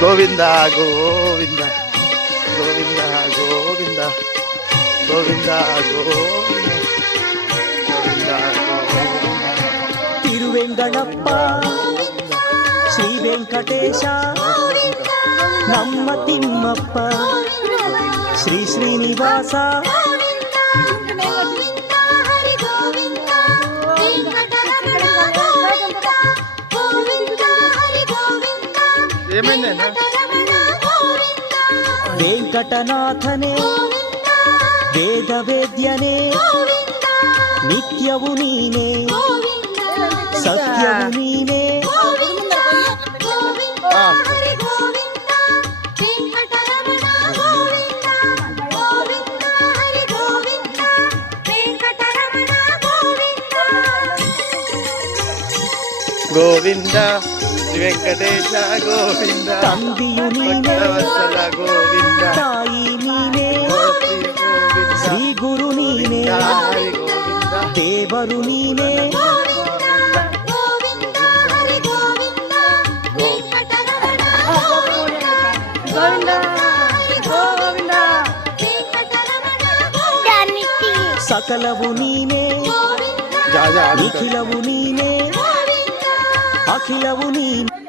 ಗೋವಿಂದ ಗೋವಿಂದ ಗೋವಿಂದ ಗೋವಿಂದ ಗೋವಿಂದ ಗೋವಿಂದ ತಿರುವೆಂಗಳಪ್ಪ ಶ್ರೀ ವೆಂಕಟೇಶ ನಮ್ಮ ತಿಮ್ಮಪ್ಪ ಶ್ರೀ ಶ್ರೀನಿವಾಸ ವೆಂಕಟನಾಥನೇ ವೇದ ವೇದ್ಯನೇ ನಿತ್ಯವು ನೀನೇ ಸತ್ಯವು ನೀನೇ ಗೋವಿಂದ ವೆಂಕಟೇಶ ಗೋವಿಂದ ತಂದೆಯು ನೀನೇ ವತ್ಸಲ ಗೋವಿಂದ ತಾಯಿ ನೀನೇ ಶ್ರೀ ಗುರು ನೀನೇ ದೇವರು ನೀನೇ ಸಕಲವು ನೀನೇ ನಿಖಿಲವು ನೀನೇ ಅಖಿಲವು ನೀನೇ